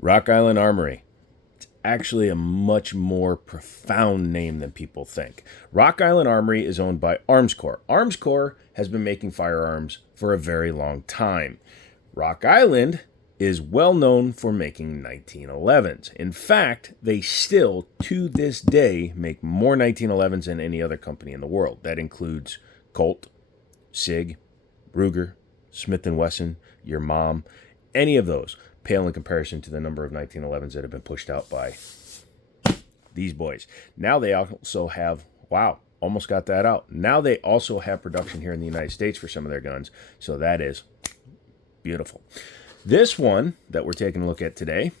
Rock Island Armory. It's actually a much more profound name than people think. Rock Island Armory is owned by Armscor. Armscor has been making firearms for a very long time. Rock Island is well known for making 1911s. In fact, they still, to this day, make more 1911s than any other company in the world. That includes Colt, Sig, Ruger, Smith & Wesson, your mom, any of those pale in comparison to the number of 1911s that have been pushed out by these boys. Now they also have, wow, almost got that out. Now they also have production here in the United States for some of their guns. So that is beautiful. This one that we're taking a look at today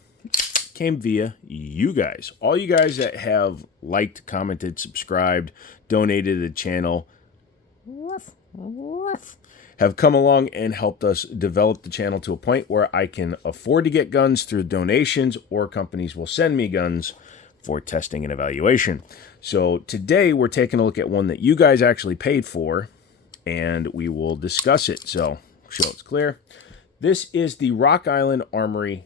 came via you guys. All you guys that have liked, commented, subscribed, donated to the channel, have come along and helped us develop the channel to a point where I can afford to get guns through donations, or companies will send me guns for testing and evaluation. So today we're taking a look at one that you guys actually paid for, and we will discuss it. So show it's clear. This is the Rock Island Armory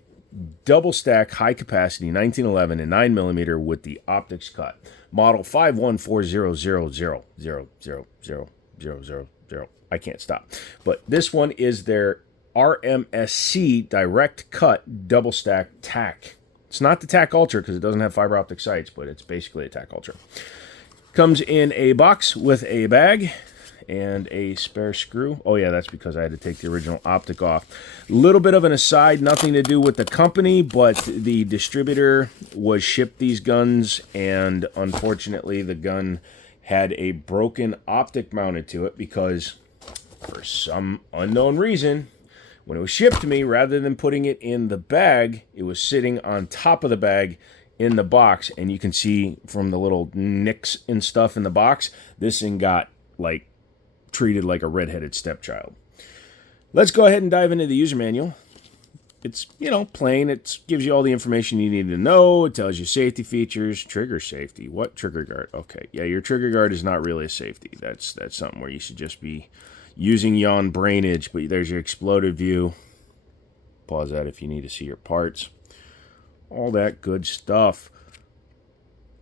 double stack high capacity 1911 and 9mm with the optics cut. Model 51400000000. I can't stop. But this one is their RMSC direct cut double stack TACT. It's not the TACT Ultra because it doesn't have fiber optic sights, but it's basically a TACT Ultra. Comes in a box with a bag and a spare screw. Oh yeah, that's because I had to take the original optic off. A little bit of an aside, nothing to do with the company, but the distributor was shipped these guns, and unfortunately the gun had a broken optic mounted to it because for some unknown reason, when it was shipped to me, rather than putting it in the bag, it was sitting on top of the bag in the box. And you can see from the little nicks and stuff in the box, this thing got like treated like a redheaded stepchild. Let's go ahead and dive into the user manual. It's, plain. It gives you all the information you need to know. It tells you safety features, trigger safety. What trigger guard? Okay, yeah, your trigger guard is not really a safety. That's something where you should just be using yawn brainage. But there's your exploded view. Pause that if you need to see your parts. All that good stuff.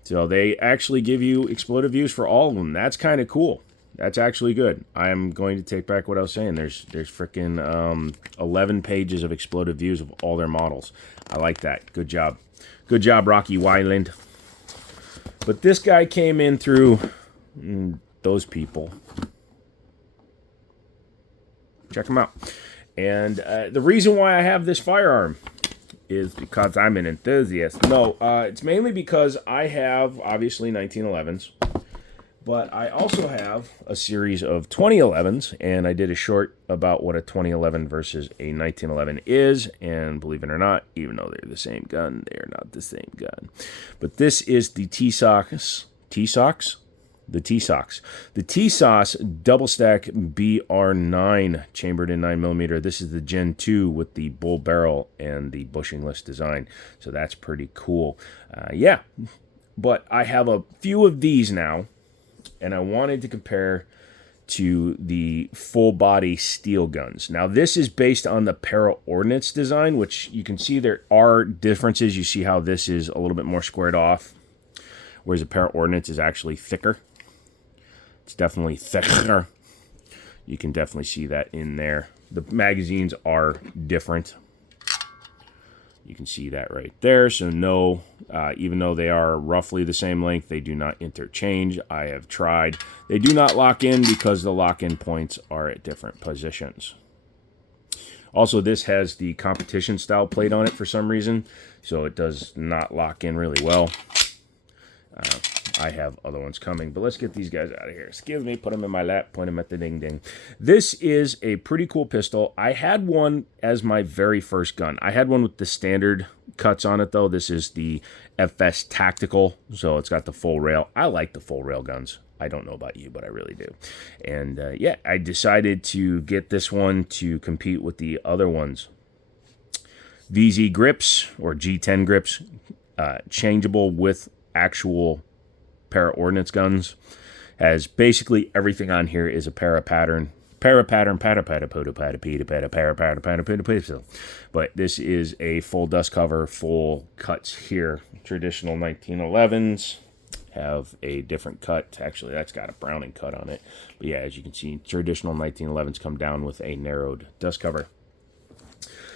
So they actually give you exploded views for all of them. That's kind of cool. That's actually good. I'm going to take back what I was saying. There's freaking 11 pages of exploded views of all their models. I like that. Good job. Good job, Rocky Wyland. But this guy came in through those people. Check them out. And the reason why I have this firearm is because I'm an enthusiast. No, it's mainly because I have, obviously, 1911s. But I also have a series of 2011s, and I did a short about what a 2011 versus a 1911 is, and believe it or not, even though they're the same gun, they are not the same gun. But this is the T-SOX, the T-SOX double stack BR9 chambered in 9mm. This is the Gen 2 with the bull barrel and the bushingless design, so that's pretty cool. Yeah, but I have a few of these now, and I wanted to compare to the full body steel guns. Now this is based on the Para Ordnance design, which you can see there are differences. You see how this is a little bit more squared off, whereas the Para Ordnance is actually thicker. It's definitely thicker. You can definitely see that in there. The magazines are different. You can see that right there. So no, even though they are roughly the same length, they do not interchange. I have tried. They do not lock in because the lock-in points are at different positions. Also, this has the competition style plate on it for some reason, so it does not lock in really well. I have other ones coming, but let's get these guys out of here. Excuse me, put them in my lap, point them at the ding-ding. This is a pretty cool pistol. I had one as my very first gun. I had one with the standard cuts on it, though. This is the FS Tactical, so it's got the full rail. I like the full rail guns. I don't know about you, but I really do. And yeah, I decided to get this one to compete with the other ones. VZ grips, or G10 grips, changeable with actual Para Ordnance guns. Has basically everything on here is a Para pattern. para pattern, para para poto para pita para para para para pita pita. But this is a full dust cover, full cuts here. Traditional 1911s have a different cut. Actually, that's got a Browning cut on it. But yeah, as you can see, traditional 1911s come down with a narrowed dust cover.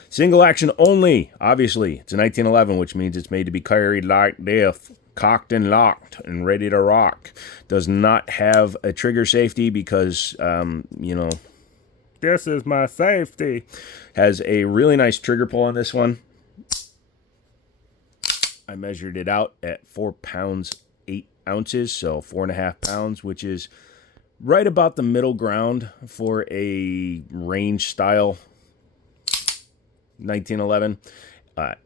Single action only. Obviously, it's a 1911, which means it's made to be carried like this, cocked and locked and ready to rock. Does not have a trigger safety because, you know, this is my safety. Has a really nice trigger pull on this one. I measured it out at 4 pounds 8 ounces, so 4.5 pounds, which is right about the middle ground for a range style 1911.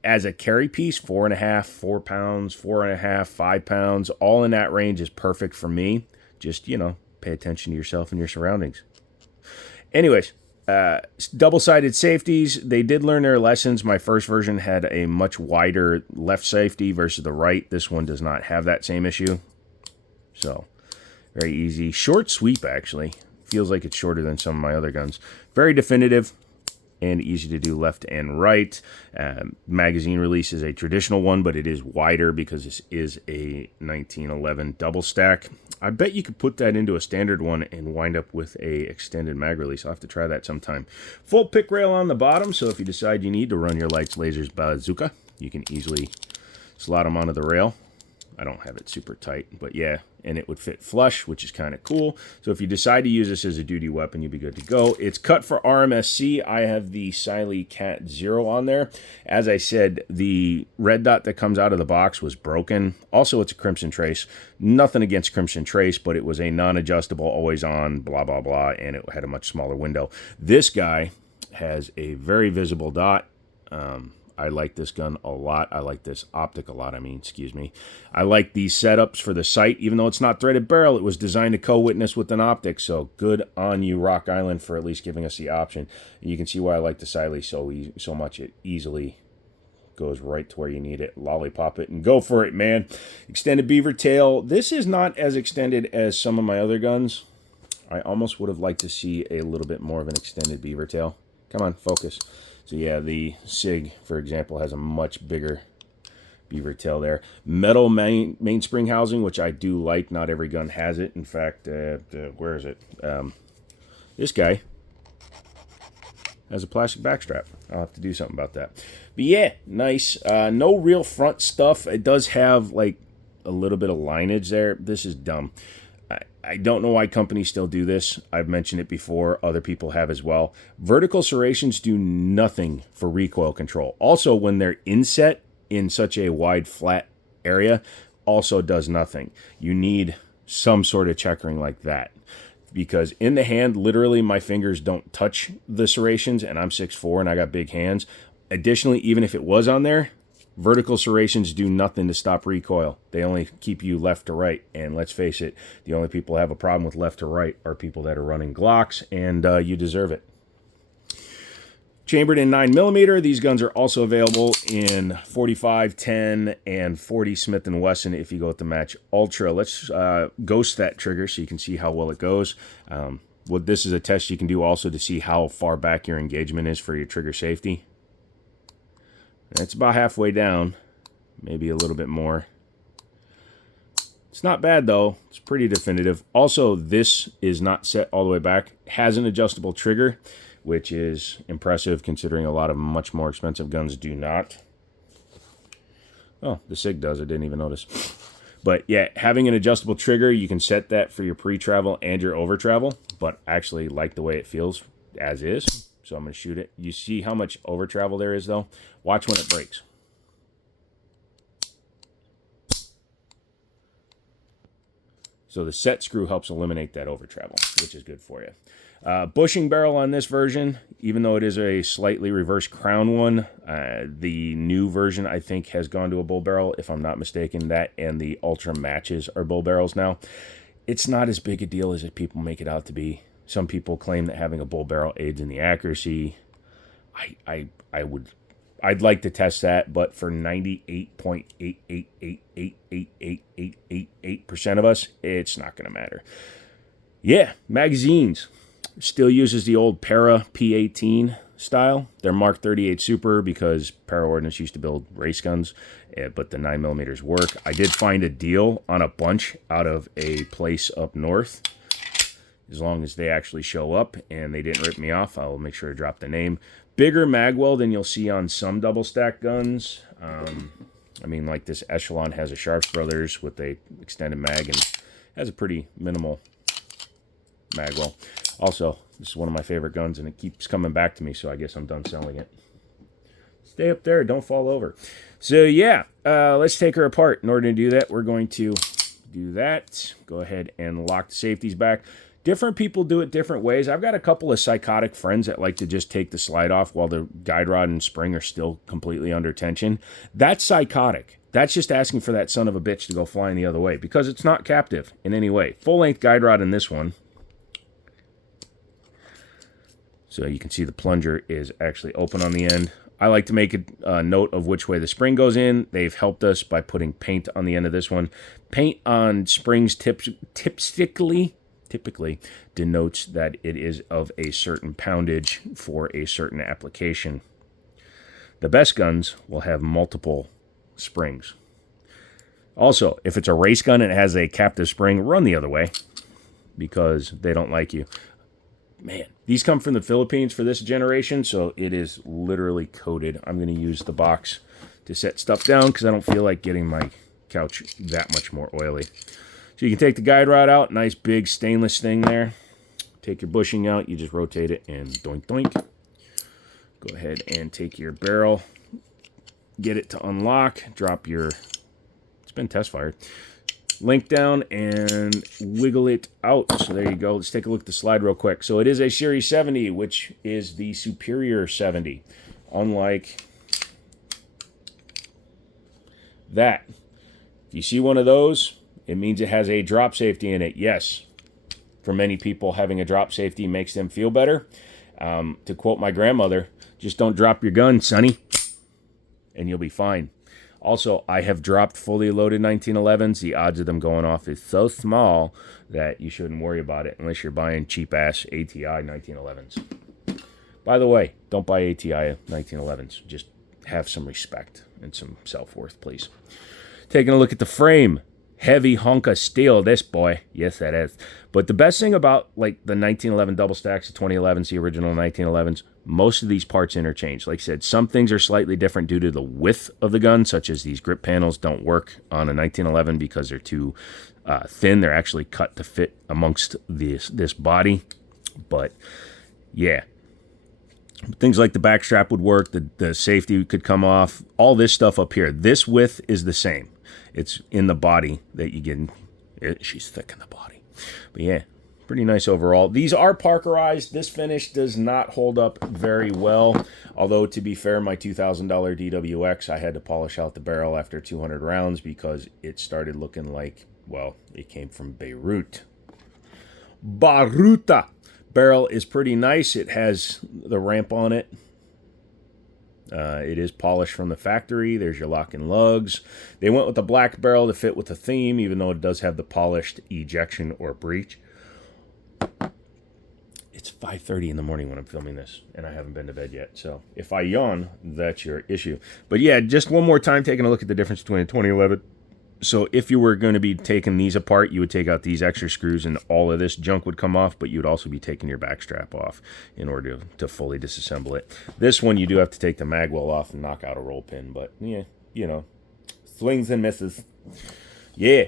As a carry piece, 4.5, 4 pounds, 4.5, 5 pounds, all in that range is perfect for me. Just, you know, pay attention to yourself and your surroundings. Anyways, double-sided safeties. They did learn their lessons. My first version had a much wider left safety versus the right. This one does not have that same issue. So, very easy. Short sweep, actually. Feels like it's shorter than some of my other guns. Very definitive and easy to do left and right. Magazine release is a traditional one, but it is wider because this is a 1911 double stack. I bet you could put that into a standard one and wind up with a extended mag release. I'll have to try that sometime. Full pick rail on the bottom, so if you decide you need to run your lights, lasers, bazooka, you can easily slot them onto the rail. I don't have it super tight, but yeah, and it would fit flush, which is kind of cool. So if you decide to use this as a duty weapon, you'll be good to go. It's cut for RMSC. I have the Siley Cat 0 on there. As I said, the red dot that comes out of the box was broken. Also, it's a Crimson Trace. Nothing against Crimson Trace, but it was a non-adjustable, always on, blah, blah, blah, and it had a much smaller window. This guy has a very visible dot. I like this gun a lot. I like this optic a lot, excuse me. I like these setups for the sight. Even though it's not threaded barrel, it was designed to co-witness with an optic. So good on you, Rock Island, for at least giving us the option. And you can see why I like the Siley so much. It easily goes right to where you need it. Lollipop it and go for it, man. Extended beaver tail. This is not as extended as some of my other guns. I almost would have liked to see a little bit more of an extended beaver tail. Come on, focus. So yeah, the SIG, for example, has a much bigger beaver tail there. Metal mainspring housing, which I do like. Not every gun has it. In fact, where is it? This guy has a plastic backstrap. I'll have to do something about that. But yeah, nice. No real front stuff. It does have like a little bit of lineage there. This is dumb. I don't know why companies still do this. I've mentioned it before. Other people have as well. Vertical serrations do nothing for recoil control. Also, when they're inset in such a wide, flat area, also does nothing. You need some sort of checkering like that. Because in the hand, literally, my fingers don't touch the serrations, and I'm 6'4", and I got big hands. Additionally, even if it was on there, vertical serrations do nothing to stop recoil. They only keep you left to right. And let's face it, the only people who have a problem with left to right are people that are running Glocks, and you deserve it. Chambered in 9mm. These guns are also available in 45, 10, and 40 Smith & Wesson if you go with the Match Ultra. Let's ghost that trigger so you can see how well it goes. This is a test you can do also to see how far back your engagement is for your trigger safety. It's about halfway down, maybe a little bit more. It's not bad, though. It's pretty definitive. Also, this is not set all the way back. It has an adjustable trigger, which is impressive considering a lot of much more expensive guns do not. Oh, the SIG does. I didn't even notice. But yeah, having an adjustable trigger, you can set that for your pre-travel and your over-travel, but I actually like the way it feels as is. So I'm going to shoot it. You see how much over travel there is, though? Watch when it breaks. So the set screw helps eliminate that over travel, which is good for you. Bushing barrel on this version, even though it is a slightly reverse crown one, the new version, I think, has gone to a bull barrel, if I'm not mistaken. That and the Ultra matches are bull barrels now. It's not as big a deal as people make it out to be. Some people claim that having a bull barrel aids in the accuracy. I'd like to test that, but for 98.888888888% of us, it's not going to matter. Yeah, magazines. still uses the old Para P18 style. They're Mark 38 Super because Para Ordnance used to build race guns, but the 9mm work. I did find a deal on a bunch out of a place up north. As long as they actually show up and they didn't rip me off, I'll make sure to drop the name. Bigger magwell than you'll see on some double stack guns. I mean, like this Echelon has a Sharps Brothers with a extended mag and has a pretty minimal magwell. Also, this is one of my favorite guns and it keeps coming back to me, so I guess I'm done selling it. Stay up there, don't fall over. So yeah, let's take her apart. In order to do that, we're going to do that. Go ahead and lock the safeties back. Different people do it different ways. I've got a couple of psychotic friends that like to just take the slide off while the guide rod and spring are still completely under tension. That's psychotic. That's just asking for that son of a bitch to go flying the other way because it's not captive in any way. Full-length guide rod in this one. So you can see the plunger is actually open on the end. I like to make a note of which way the spring goes in. They've helped us by putting paint on the end of this one. Paint on springs typically denotes that it is of a certain poundage for a certain application. The best guns will have multiple springs. Also, if it's a race gun and it has a captive spring, run the other way because they don't like you. Man, these come from the Philippines for this generation, so it is literally coated. I'm going to use the box to set stuff down because I don't feel like getting my couch that much more oily. So you can take the guide rod out, nice big stainless thing there. Take your bushing out, you just rotate it and doink doink. Go ahead and take your barrel, get it to unlock, drop your, it's been test fired, link down and wiggle it out. So there you go. Let's take a look at the slide real quick. So it is a Series 70, which is the superior 70. Unlike that. If you see one of those, it means it has a drop safety in it. Yes, for many people, having a drop safety makes them feel better. To quote my grandmother, just don't drop your gun, sonny, and you'll be fine. Also, I have dropped fully loaded 1911s. The odds of them going off is so small that you shouldn't worry about it unless you're buying cheap-ass ATI 1911s. By the way, don't buy ATI 1911s. Just have some respect and some self-worth, please. Taking a look at the frame. Heavy hunk of steel, this boy. Yes, that is. But the best thing about like the 1911 double stacks, the 2011s, the original 1911s, most of these parts interchange. Like I said, some things are slightly different due to the width of the gun, such as these grip panels don't work on a 1911 because they're too thin. They're actually cut to fit amongst this body. But yeah, things like the back strap would work. The safety could come off. All this stuff up here. This width is the same. It's in the body that you get. She's thick in the body. But yeah, pretty nice overall. These are Parkerized. This finish does not hold up very well. Although, to be fair, my $2,000 DWX, I had to polish out the barrel after 200 rounds because it started looking like, well, it came from Beirut. Baruta. Barrel is pretty nice. It has the ramp on it. It is polished from the factory. There's your lock and lugs. They went with the black barrel to fit with the theme, even though it does have the polished ejection or breech. It's 5:30 in the morning when I'm filming this, and I haven't been to bed yet. So if I yawn, that's your issue. But yeah, just one more time, taking a look at the difference between a 2011. So if you were going to be taking these apart, you would take out these extra screws and all of this junk would come off, but you'd also be taking your back strap off in order to fully disassemble it. This one, you do have to take the magwell off and knock out a roll pin, but yeah, you know, swings and misses. Yeah.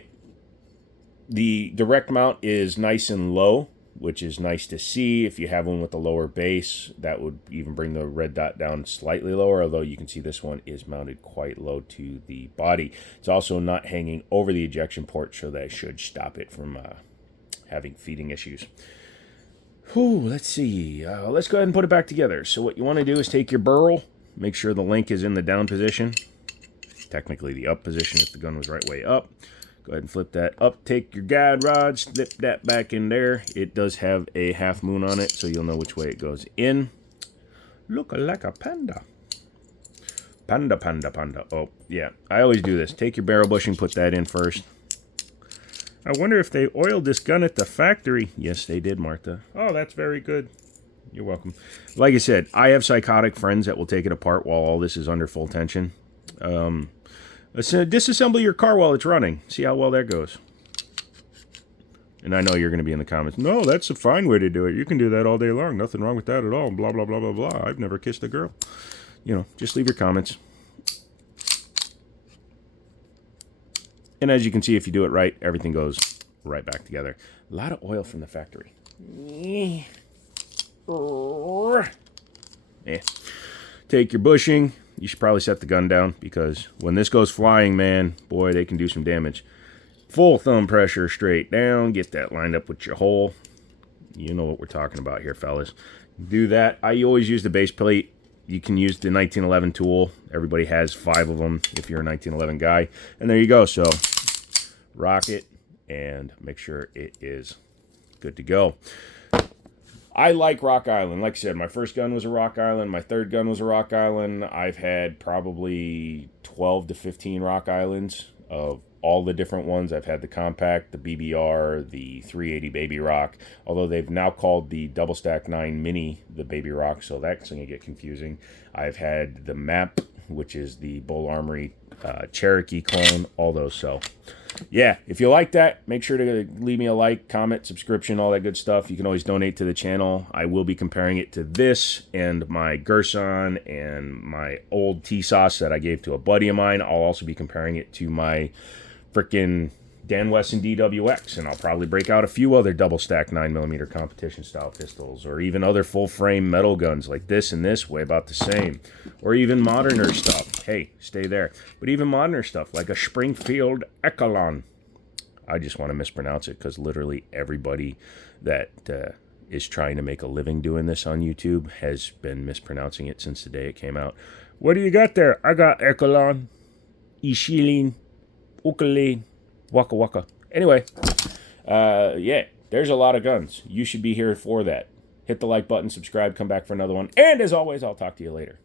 The direct mount is nice and low, which is nice to see. If you have one with a lower base, that would even bring the red dot down slightly lower, although you can see this one is mounted quite low to the body. It's also not hanging over the ejection port, so that should stop it from having feeding issues. Whew, let's see. Let's go ahead and put it back together. So what you want to do is take your burl, make sure the link is in the down position, technically the up position if the gun was right way up. Go ahead and flip that up. Take your guide rod, slip that back in there. It does have a half moon on it, so you'll know which way it goes in. Look like a panda. Panda, panda, panda. Oh, yeah. I always do this. Take your barrel bushing, put that in first. I wonder if they oiled this gun at the factory. Yes, they did, Martha. Oh, that's very good. You're welcome. Like I said, I have psychotic friends that will take it apart while all this is under full tension. Let's disassemble your car while it's running. See how well that goes. And I know you're going to be in the comments. No, that's a fine way to do it. You can do that all day long. Nothing wrong with that at all. Blah, blah, blah, blah, blah. I've never kissed a girl. You know, just leave your comments. And as you can see, if you do it right, everything goes right back together. A lot of oil from the factory. Take your bushing. You should probably set the gun down because when this goes flying, man, boy, they can do some damage. Full thumb pressure straight down. Get that lined up with your hole. You know what we're talking about here, fellas. Do that. I always use the base plate. You can use the 1911 tool. Everybody has 5 of them if you're a 1911 guy. And there you go. So rock it and make sure it is good to go. I like Rock Island. Like I said, my first gun was a Rock Island. My third gun was a Rock Island. I've had probably 12 to 15 Rock Islands of all the different ones. I've had the compact, the BBR, the 380 Baby Rock, although they've now called the Double Stack 9 Mini the Baby Rock, so that's going to get confusing. I've had the MAP, which is the Bull Armory Cherokee clone, all those. So yeah, if you like that, make sure to leave me a like, comment, subscription, all that good stuff. You can always donate to the channel. I will be comparing it to this and my Gerson and my old T-Sauce that I gave to a buddy of mine. I'll also be comparing it to my freaking Dan Wesson DWX, and I'll probably break out a few other double stack 9mm competition style pistols, or even other full frame metal guns like this and this, way about the same, or even moderner stuff. Hey, stay there. But even moderner stuff like a Springfield Echelon. I just want to mispronounce it because literally everybody that is trying to make a living doing this on YouTube has been mispronouncing it since the day it came out. What do you got there? I got Echelon, Ishilin, Ukulele, Waka Waka. Anyway, yeah, there's a lot of guns. You should be here for that. Hit the like button, subscribe, come back for another one. And as always, I'll talk to you later.